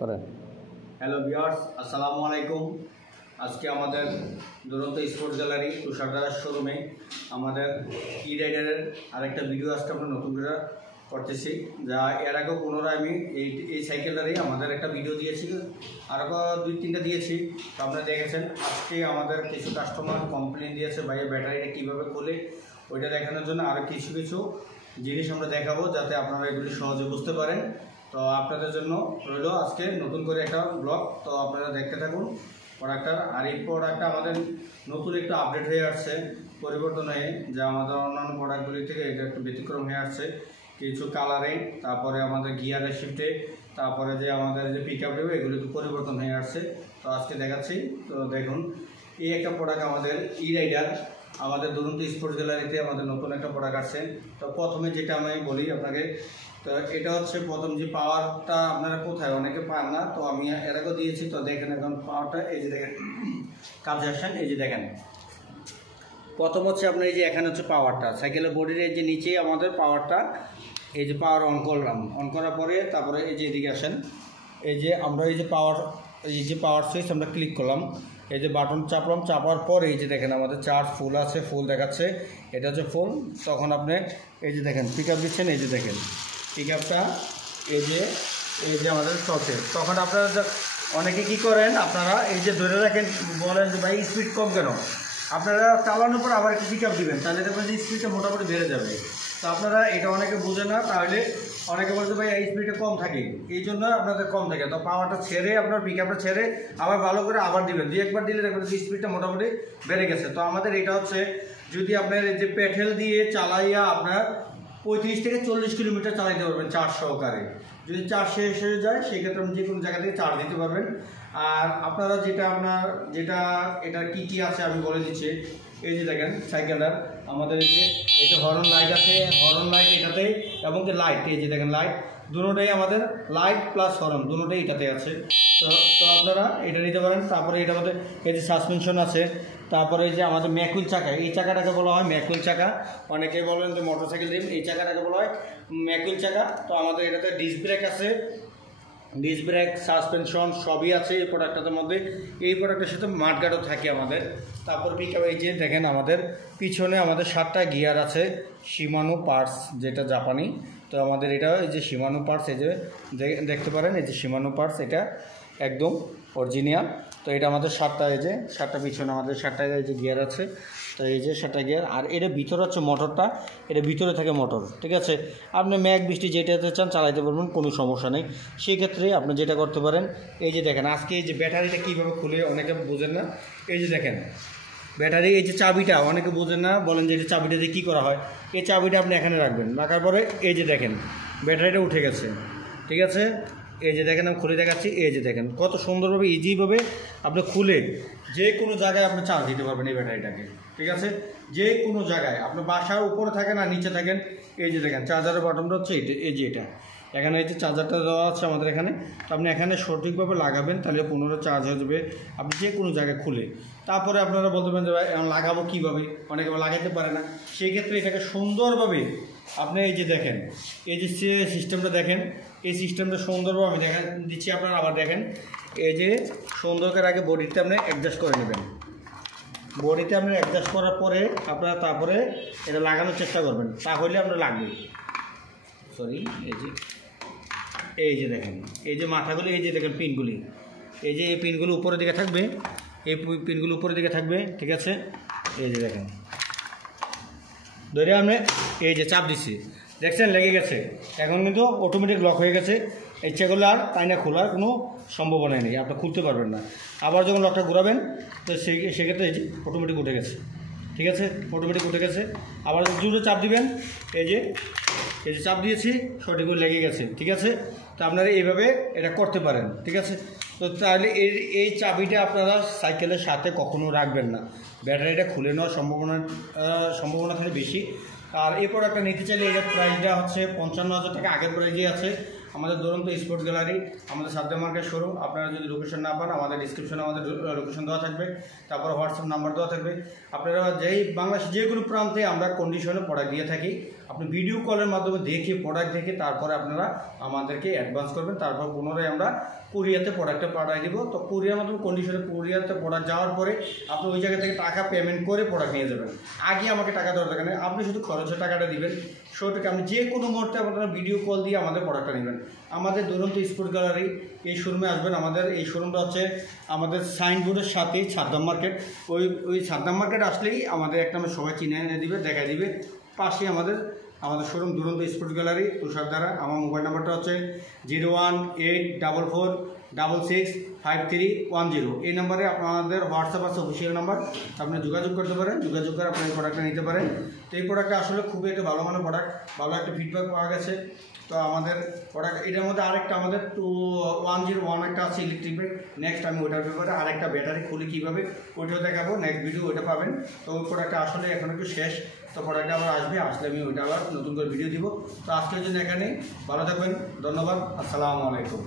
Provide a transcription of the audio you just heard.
করেন। Hello viewers, আসসালামু আলাইকুম। আজকে আমাদের দুরন্ত স্পোর্টস গ্যালারি তুষারদার শোরুমে আমাদের ই রাইডারের আরেকটা ভিডিও আজকে আমরা নতুন করে করতেছি। যা এর আগেও পুনরায় আমি এই সাইকেলটারই আমাদের একটা ভিডিও দিয়েছি, আরও 2-3টা দিয়েছি, তো আপনারা দেখেছেন। আজকে আমাদের কিছু কাস্টমার কমপ্লেন দিয়েছে, ভাইয়া ব্যাটারিটা কীভাবে খোলে ওইটা দেখানোর জন্য আরও কিছু জিনিস আমরা দেখাবো, যাতে আপনারা এগুলি সহজে বুঝতে পারেন। তো আপনাদের জন্য রইল আজকে নতুন করে একটা ব্লগ, তো আপনারা দেখতে থাকুন প্রোডাক্টটার। আর এই প্রোডাক্টটা আমাদের নতুন একটু আপডেট হয়ে আসছে, পরিবর্তন হয়ে, যা আমাদের অন্যান্য প্রোডাক্টগুলি থেকে এটা একটু ব্যতিক্রম হয়ে আসছে। কিছু কালারে, তারপরে আমাদের গিয়ারের শিফটে, তারপরে যে আমাদের যে পিক আপ দেবে এগুলি একটু পরিবর্তন হয়ে আসছে। তো আজকে দেখাচ্ছি। তো দেখুন, এই একটা প্রোডাক্ট আমাদের ই রাইডার, আমাদের দুরন্ত স্পোর্টস গ্যালারিতে আমাদের নতুন একটা প্রোডাক্ট আসছে। তো প্রথমে যেটা আমি বলি আপনাকে, তো এটা হচ্ছে প্রথম যে পাওয়ারটা আপনারা কোথায় অনেকে পান না, তো আমি এর আগেও দিয়েছি। তো দেখেন এখন পাওয়ারটা, এই যে দেখেন কাজে আসেন, এই যে দেখেন প্রথম হচ্ছে আপনার এই যে এখানে হচ্ছে পাওয়ারটা, সাইকেলের বডির এই যে নিচে আমাদের পাওয়ারটা, এই যে পাওয়ার অন করলাম, অন করার পরে তারপরে এই যে এদিকে আসেন, এই যে আমরা এই যে পাওয়ার সুইচ আমরা ক্লিক করলাম, এই যে বাটন চাপলাম, চাপার পর এই যে দেখেন আমাদের চার্জ ফুল আছে, ফুল দেখাচ্ছে, এটা হচ্ছে ফুল। তখন আপনি এই যে দেখেন পিক আপ দিচ্ছেন, এই যে দেখেন পিক আপটা এই যে আমাদের চলছে। তখন আপনারা অনেকে কি করেন, আপনারা এই যে ধরে রাখেন, বলেন যে ভাই স্পিড কম কেন, আপনারা চালানোর পর আবার একটু পিক আপ দিবেন, তাহলে দেখবেন যে স্পিডটা মোটামুটি বেড়ে যাবে। তো আপনারা এটা অনেকে বোঝে না, তাহলে অনেকে বলতে ভাই এই স্পিডটা কম থাকে, এই জন্য আপনাদের কম থাকে। তো পাওয়ারটা ছেড়ে আপনার পিক আপটা ছেড়ে আবার ভালো করে আবার দিবেন, 2-1 বার দিলে দেখবেন যে স্পিডটা মোটামুটি বেড়ে গেছে। তো আমাদের এটা হচ্ছে, যদি আপনার এই যে পেট্রোল দিয়ে চালাইয়া আপনার 35 থেকে 40 কিলোমিটার চালাইতে পারবেন চার্জ সহকারে। যদি চার্জ শেষ হয়ে যায় সেক্ষেত্রে আপনি যে কোনো জায়গা থেকে চার্জ দিতে পারবেন। আর আপনারা যেটা এটা কি আছে আমি বলে দিচ্ছি। এই যে দেখেন সাইকেলটার আমাদের এই যে হর্ন লাইট আছে, হর্ন লাইট এটাতে, এবং যে লাইট, এই যে দেখেন লাইট, দুটোটাই আমাদের লাইট প্লাস হর্ন দুটোটাই এটাতে আছে। তো আপনারা এটা নিতে পারেন। তারপরে এটা আমাদের এই যে সাসপেনশন আছে, তারপরে এই যে আমাদের ম্যাকুইল চাকা, এই চাকাটাকে বলা হয় ম্যাকুইল চাকা। অনেকেই বলেন যে মোটরসাইকেল ডিম, এই চাকাটাকে বলা হয় ম্যাকুইল চাকা। তো আমাদের এটাতে ডিস্ক ব্রেক আছে, ডিস্ক ব্রেক, সাসপেনশন সবই আছে এই প্রোডাক্টটার মধ্যে। এই প্রোডাক্টের সাথে মাঠগার্ডও থাকে আমাদের। তারপর পিকআপ, এই যে দেখেন আমাদের পিছনে আমাদের 7টা গিয়ার আছে, শিমানো পার্টস, যেটা জাপানি। তো আমাদের এটা এই যে শিমানো পার্টস, এই যে দেখতে পারেন, এই যে শিমানো পার্টস, এটা একদম অরিজিনাল। তো এটা আমাদের 7টা, এই যে 7টা পিছনে আমাদের 7টা এই যে গিয়ার আছে। তো এই যে 7টা গিয়ার, আর এটা ভিতরে হচ্ছে মোটরটা, এটা ভিতরে থাকে মোটর, ঠিক আছে। আপনি ম্যাগ বৃষ্টি যেটাতে চান চালাইতে পারবেন, কোনো সমস্যা নেই। সেক্ষেত্রে আপনি যেটা করতে পারেন, এই যে দেখেন আজকে এই যে ব্যাটারিটা কীভাবে খুলে অনেকে বোঝেন না। এই যে দেখেন ব্যাটারি, এই যে চাবিটা অনেকে বোঝেন না, বলেন যে এটা চাবিটা দিয়ে কী করা হয়। এই চাবিটা আপনি এখানে রাখবেন, রাখার পরে এই যে দেখেন ব্যাটারিটা উঠে গেছে, ঠিক আছে। এই যে দেখেন আমি খুলে দেখাচ্ছি, এই যে দেখেন কত সুন্দরভাবে ইজিভাবে আপনি খুলে যে কোনো জায়গায় আপনি চার্জ দিতে পারবেন এই ব্যাটারিটাকে, ঠিক আছে। যে কোনো জায়গায়, আপনি বাসার উপরে থাকেন আর নিচে থাকেন, এই যে দেখেন চার্জারের বাটনটা হচ্ছে এই যে এটা এখানে, এই যে চার্জারটা দেওয়া আছে আমাদের এখানে। তো আপনি এখানে সঠিকভাবে লাগাবেন, তাহলে পুনরায় চার্জ হয়ে যাবে আপনি যে কোনো জায়গায় খুলে। তারপরে আপনারা বলতে পারেন যে ভাই লাগাবো কীভাবে, অনেকে লাগাইতে পারে না। সেই ক্ষেত্রে এটাকে সুন্দরভাবে আপনি এই যে দেখেন, এই যে সিস্টেমটা দেখেন, এই সিস্টেমটা সুন্দরভাবে আমি দেখা দিচ্ছি আপনারা। আবার দেখেন এই যে সুন্দর করে আগে বডিতে আপনি অ্যাডজাস্ট করে নেবেন, বডিতে আপনি অ্যাডজাস্ট করার পরে আপনারা তারপরে এটা লাগানোর চেষ্টা করবেন, তাহলে আপনার লাগবে। সরি, এই যে দেখেন এই যে মাথাগুলি, এই যে দেখেন পিনগুলি, এই যে এই পিনগুলো উপরের দিকে থাকবে, এই পিনগুলো উপরের দিকে থাকবে, ঠিক আছে। এই যে দেখেন ধরে আপনি এই যে চাপ দিচ্ছি, দেখছেন লেগে গেছে, এখন কিন্তু অটোমেটিক লক হয়ে গেছে। ইচ্ছাগুলো আর তাইনা খোলার কোনো সম্ভাবনা নেই, আপনি খুলতে পারবেন না। আবার যখন লকটা ঘোরাবেন তো সেক্ষেত্রে এই যে অটোমেটিক উঠে গেছে, ঠিক আছে, অটোমেটিক উঠে গেছে। আবার জোরে চাপ দিবেন, এই যে চাপ দিয়েছি, সঠিক লেগে গেছে, ঠিক আছে। তো আপনারা এইভাবে এটা করতে পারেন, ঠিক আছে। তো তাহলে এই চাবিটা আপনারা সাইকেলের সাথে কখনো রাখবেন না, ব্যাটারিটা খুলে নেওয়ার সম্ভাবনা থাকে বেশি। আর এই প্রোডাক্টটা নিতে চাইলে এটার প্রাইসটা হচ্ছে 55,000 টাকা, আগের প্রাইজেই আছে। আমাদের দুরন্ত স্পোর্টস গ্যালারি, আমাদের সাদ্দাম মার্কেট শোরুম। আপনারা যদি লোকেশন না পান, আমাদের ডিসক্রিপশনে আমাদের লোকেশন দেওয়া থাকবে, তারপরে হোয়াটসঅ্যাপ নাম্বার দেওয়া থাকবে। আপনারা যেই বাংলাদেশের যে কোনো প্রান্তে আমরা কন্ডিশনে প্রোডাক্ট দিয়ে থাকি। আপনি ভিডিও কলের মাধ্যমে দেখে প্রোডাক্ট দেখে তারপরে আপনারা আমাদেরকে অ্যাডভান্স করবেন, তারপর পুনরায় আমরা কুরিয়াতে প্রোডাক্টটা পাঠিয়ে দিব। তো কুরিয়ার মাধ্যমে কন্ডিশনে কুরিয়াতে প্রোডাক্ট যাওয়ার পরে আপনি ওই জায়গা থেকে টাকা পেমেন্ট করে প্রোডাক্ট নিয়ে যাবেন। আগে আমাকে টাকা দেওয়ার দরকার নেই, আপনি শুধু খরচের টাকাটা দিবেন। সেটাকে আপনি যে কোনো মুহূর্তে আপনারা ভিডিও কল দিয়ে আমাদের প্রোডাক্টটা নেবেন। আমাদের দুরন্ত স্পোর্ট গ্যালারি এই শোরুমে আসবেন। আমাদের এই শোরুমটা হচ্ছে আমাদের সাইনবোর্ডের সাথেই সাদ্দাম মার্কেট। ওই সাদ্দাম মার্কেট আসলেই আমাদের একটা আমরা সবাই চিনে এনে দিবে, দেখাই দিবে। পাশেই আমাদের শোরুম দুরন্ত স্পোর্টস গ্যালারি তুষারধারা। আমার মোবাইল নাম্বারটা হচ্ছে 01844665310। এই নাম্বারে আপনাদের হোয়াটসঅ্যাপ আছে, অফিসিয়াল নাম্বার, আপনি যোগাযোগ করতে পারেন। যোগাযোগ করে আপনি এই প্রোডাক্টটা নিতে পারেন। তো এই প্রোডাক্টটা আসলে খুবই একটা ভালো মানের প্রোডাক্ট, ভালো একটা ফিডব্যাক পাওয়া গেছে। তো আমাদের প্রোডাক্ট এটার মধ্যে আরেকটা আমাদের 101 একটা আছে ইলেকট্রিক বাইক। নেক্সট আমি ওইটার ব্যাপারে আরেকটা ব্যাটারি খুলে কীভাবে ওইটাও দেখাবো, নেক্সট ভিডিও ওইটা পাবেন। তো ওই প্রোডাক্টটা আসলে এখন একটু শেষ, তো প্রোডাক্টটা আবার আসবে, আসলে আমি ওইটা আবার নতুন করে ভিডিও দিব। তো আজকের জন্য এখানেই, ভালো থাকবেন, ধন্যবাদ, আসসালামু আলাইকুম।